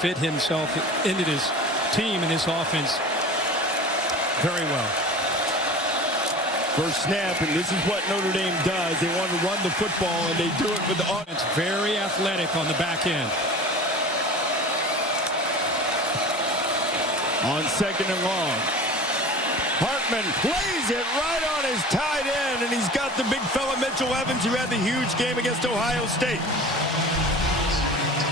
fit himself into this team and this offense very well. First snap, and this is what Notre Dame does. They want to run the football, and they do it with the offense. Very athletic on the back end. On second and long, Hartman lays it right on his tight end, and he's got the big fella Mitchell Evans, who had the huge game against Ohio State.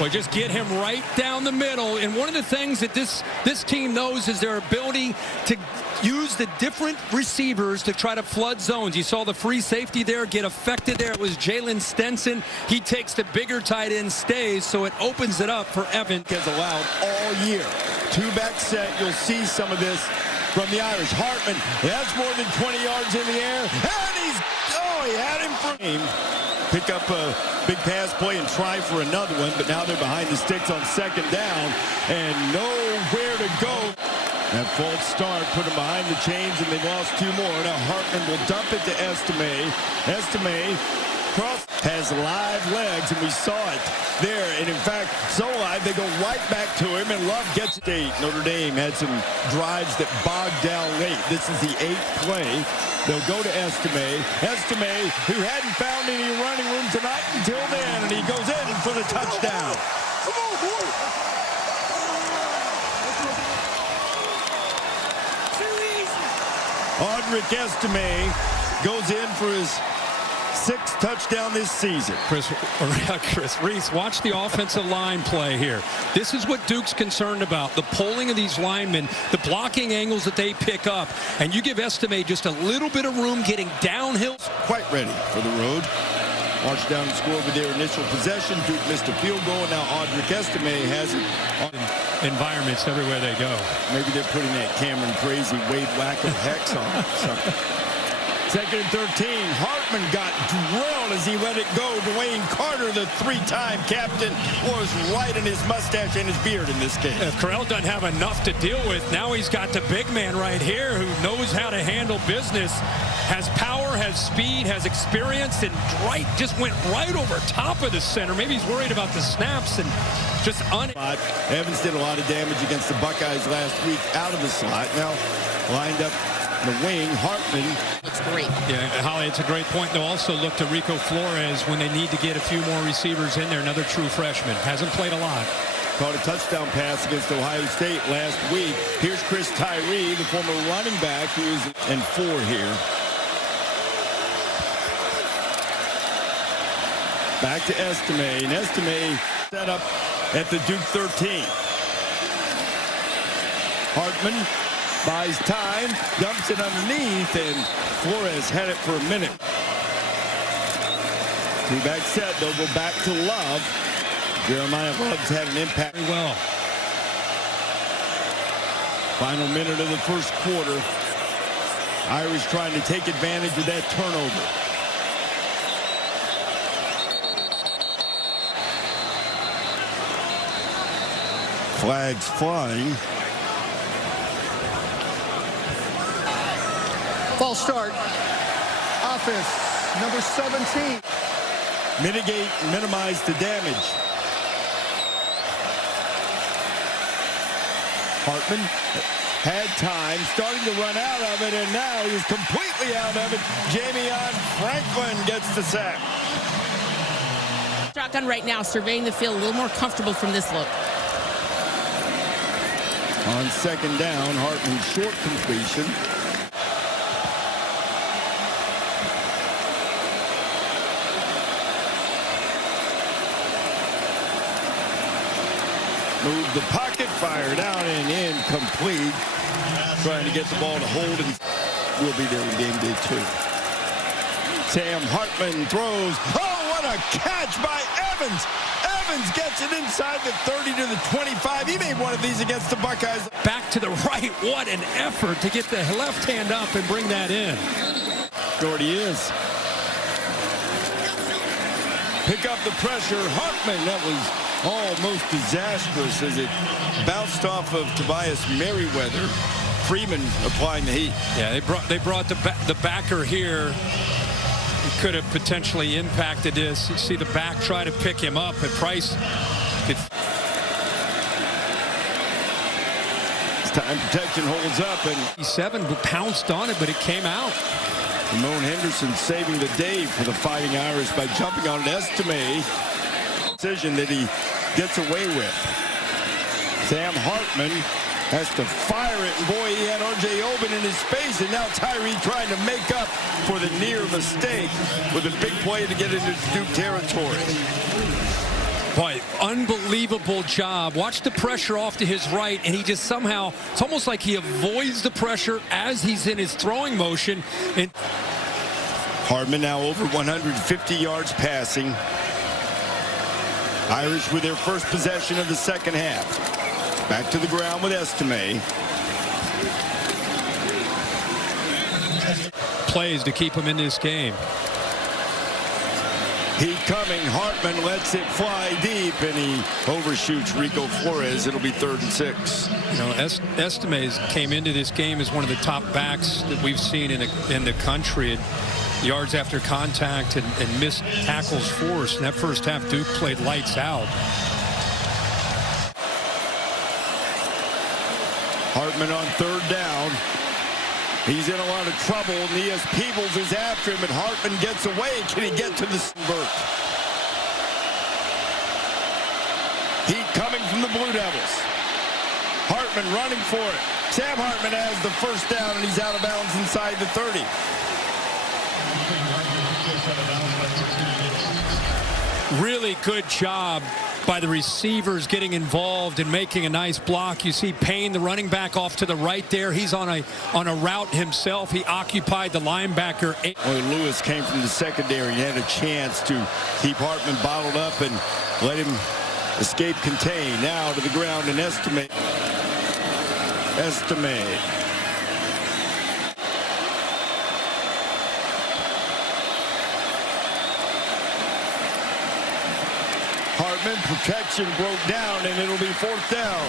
Well, just get him right down the middle. And one of the things that this team knows is their ability to use the different receivers to try to flood zones. You saw the free safety there get affected there. It was Jalen Stenson. He takes the bigger tight end, stays, so it opens it up for Evans. Has allowed all year. Two-back set, you'll see some of this from the Irish. Hartman, that's more than 20 yards in the air. And he had him for him. Pick up a big pass play and try for another one, but now they're behind the sticks on second down and nowhere to go. That false start put them behind the chains, and they lost two more. Now Hartman will dump it to Estime. Estime cross has live legs, and we saw it there. And in fact, so live, they go right back to him, and Love gets it. Notre Dame had some drives that bogged down late. This is the 8th play. They'll go to Estime. Estime, who hadn't found any running room tonight until then, and he goes in for the touchdown. Come on, boy. Audric Estime goes in for his 6th touchdown this season. Chris Reese, watch the offensive line play here. This is what Duke's concerned about, the polling of these linemen, the blocking angles that they pick up, and you give Estime just a little bit of room getting downhill. Quite ready for the road. Marched down and scored with their initial possession. Duke missed a field goal, and now Audric Estime has it. Environments everywhere they go. Maybe they're putting that Cameron Crazy Wade Wacko hex on something. Second and 13. Hartman got drilled as he let it go. DeWayne Carter, the 3-time captain, was right in his mustache and his beard in this game. If Corral doesn't have enough to deal with, now he's got the big man right here who knows how to handle business, has power, has speed, has experience, and just went right over top of the center. Maybe he's worried about the snaps and just Evans did a lot of damage against the Buckeyes last week out of the slot. Now lined up the wing. Hartman. It's great. Yeah, Holly, it's a great point. They'll also look to Rico Flores when they need to get a few more receivers in there. Another true freshman. Hasn't played a lot. Caught a touchdown pass against Ohio State last week. Here's Chris Tyree, the former running back, who is in 4 here. Back to Estime, and Estime set up at the Duke 13. Hartman buys time, dumps it underneath, and Flores had it for a minute. Two-back set, they'll go back to Love. Jeremiah Love's had an impact. Very well. Final minute of the first quarter. Irish trying to take advantage of that turnover. Flags flying. False start. Offense, number 17. Mitigate, minimize the damage. Hartman had time, starting to run out of it, and now he's completely out of it. Jamion Franklin gets the sack. Shotgun right now, surveying the field, a little more comfortable from this look. On second down, Hartman short completion. Move the pocket, fired out and incomplete. Trying to get the ball to hold, and we'll be there on game day 2. Sam Hartman throws. Oh, what a catch by Evans! Evans gets it inside the 30 to the 25. He made one of these against the Buckeyes. Back to the right. What an effort to get the left hand up and bring that in. There he is. Pick up the pressure. Hartman, that was almost disastrous as it bounced off of Tobias Merriweather. Freeman applying the heat. Yeah, they brought the backer here. It could have potentially impacted this. You see the back try to pick him up, but Price. time protection holds up, and 7 pounced on it, but it came out. Ramon Henderson saving the day for the Fighting Irish by jumping on an Estime decision that he gets away with. Sam Hartman has to fire it, and boy, he had R.J. Oben in his face, and now Tyree trying to make up for the near mistake with a big play to get into Duke territory. Boy, unbelievable job. Watch the pressure off to his right, and he just somehow, it's almost like he avoids the pressure as he's in his throwing motion. And Hartman now over 150 yards passing. Irish with their first possession of the second half. Back to the ground with Estime. Plays to keep him in this game. Heat coming. Hartman lets it fly deep, and he overshoots Rico Flores. It'll be 3rd and 6. You know, Estime came into this game as one of the top backs that we've seen in the country. And yards after contact and missed tackles forced. In that first half, Duke played lights out. Hartman on 3rd down. He's in a lot of trouble. Nias Peebles is after him, and Hartman gets away. Can he get to the vert? Heat coming from the Blue Devils. Hartman running for it. Sam Hartman has the first down, and he's out of bounds inside the 30. Really good job by the receivers getting involved and making a nice block. You see Payne, the running back, off to the right there. He's on a route himself. He occupied the linebacker. Well, Lewis came from the secondary and had a chance to keep Hartman bottled up and let him escape contain. Now to the ground and Estime. Hartman, protection broke down, and it'll be 4th down.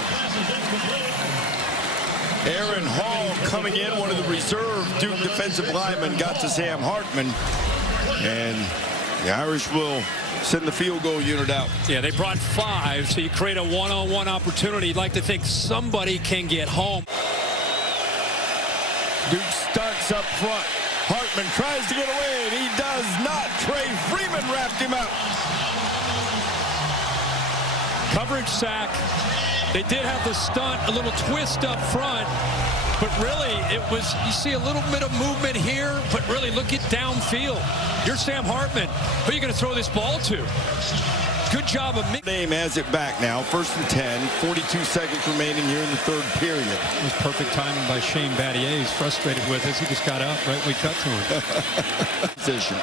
Aaron Hall coming in, one of the reserve Duke defensive linemen, got to Sam Hartman, and the Irish will send the field goal unit out. Yeah, they brought 5, so you create a one-on-one opportunity. You'd like to think somebody can get home. Duke stunts up front. Hartman tries to get away, and he does not. Trey Freeman wrapped him up. Coverage sack. They did have the stunt, a little twist up front, but really it was, you see a little bit of movement here, but really look at downfield. You're Sam Hartman. Who are you going to throw this ball to? Good job of Notre Dame has it back now. 1st and 10, 42 seconds remaining here in the 3rd period. It was perfect timing by Shane Battier. He's frustrated with us. He just got up right when we cut to him. Position.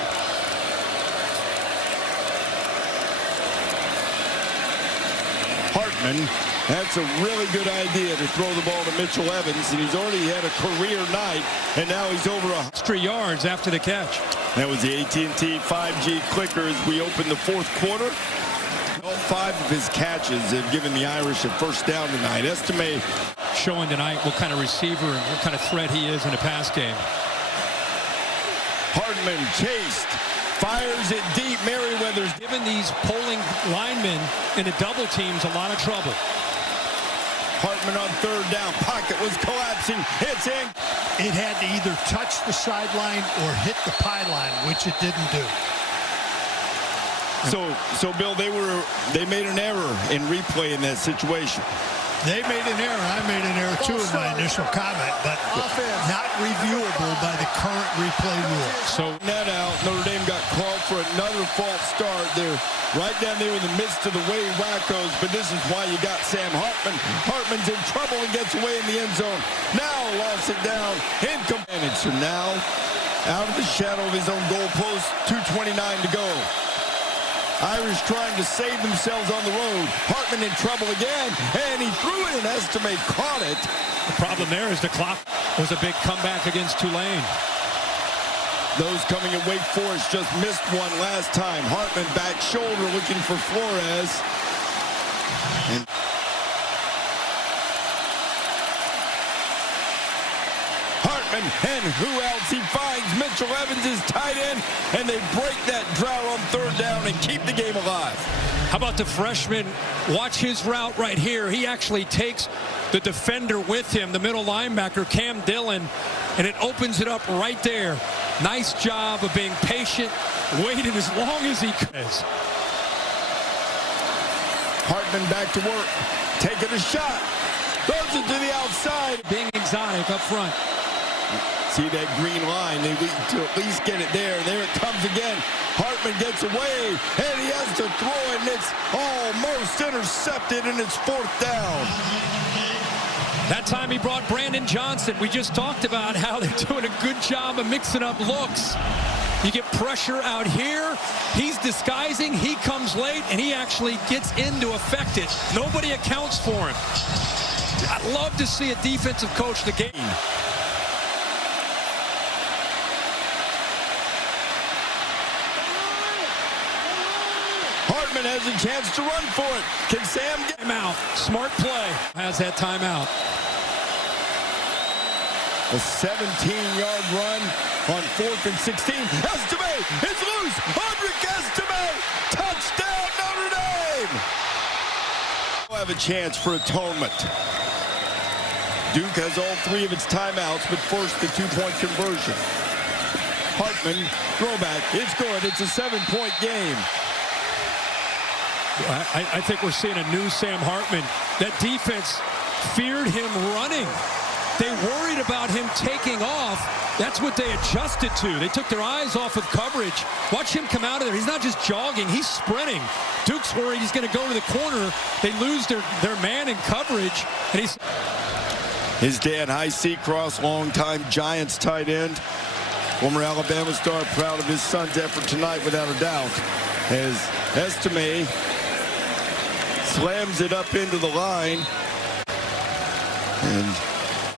Hartman, that's a really good idea to throw the ball to Mitchell Evans, and he's already had a career night, and now he's over 100 yards after the catch. That was the AT&T 5G clicker as we open the 4th quarter. All 5 of his catches have given the Irish a first down tonight. Estime showing tonight what kind of receiver and what kind of threat he is in a pass game. Hartman chased. Fires it deep. Merriweather's given these polling linemen in the double teams a lot of trouble. Hartman on 3rd down. Pocket was collapsing. Hits in. It had to either touch the sideline or hit the pylon, which it didn't do. So Bill, they made an error in replay in that situation. They made an error. I made an error too in my initial comment, but not reviewable by the current replay rule. So net out, Notre Dame got called for another false start. They're right down there in the midst of the Wade Wackos, but this is why you got Sam Hartman. Hartman's in trouble and gets away in the end zone. Now lost it down. Incomplete. So now out of the shadow of his own goalpost, 2:29 to go. Irish trying to save themselves on the road. Hartman in trouble again, and he threw it, and Estime caught it. The problem there is the clock was a big comeback against Tulane. Those coming in Wake Forest just missed one last time. Hartman back shoulder looking for Flores. And and who else? He finds Mitchell Evans, his tight end, and they break that drought on 3rd down and keep the game alive. How about the freshman? Watch his route right here. He actually takes the defender with him, the middle linebacker, Cam Dillon, and it opens it up right there. Nice job of being patient, waiting as long as he could. Hartman back to work, taking a shot, throws it to the outside. Being exotic up front. See that green line, they need to at least get it there. There it comes again. Hartman gets away, and he has to throw it, and it's almost intercepted, and it's 4th down. That time he brought Brandon Johnson. We just talked about how they're doing a good job of mixing up looks. You get pressure out here. He's disguising. He comes late, and he actually gets in to affect it. Nobody accounts for him. I'd love to see a defensive coach the game. Hartman has a chance to run for it. Can Sam get him out? Smart play. Has that timeout. A 17-yard run on 4th and 16. Estime is loose. Audric Estime. Touchdown, Notre Dame. We'll have a chance for atonement. Duke has all 3 of its timeouts, but first the 2-point conversion. Hartman, throwback. It's good. It's a 7-point game. I think we're seeing a new Sam Hartman. That defense feared him running. They worried about him taking off. That's what they adjusted to. They took their eyes off of coverage. Watch him come out of there. He's not just jogging, he's sprinting. Duke's worried he's going to go to the corner. They lose their man in coverage. And he's his dad, High Seacross, longtime Giants tight end. Former Alabama star, proud of his son's effort tonight without a doubt. As Estime slams it up into the line. And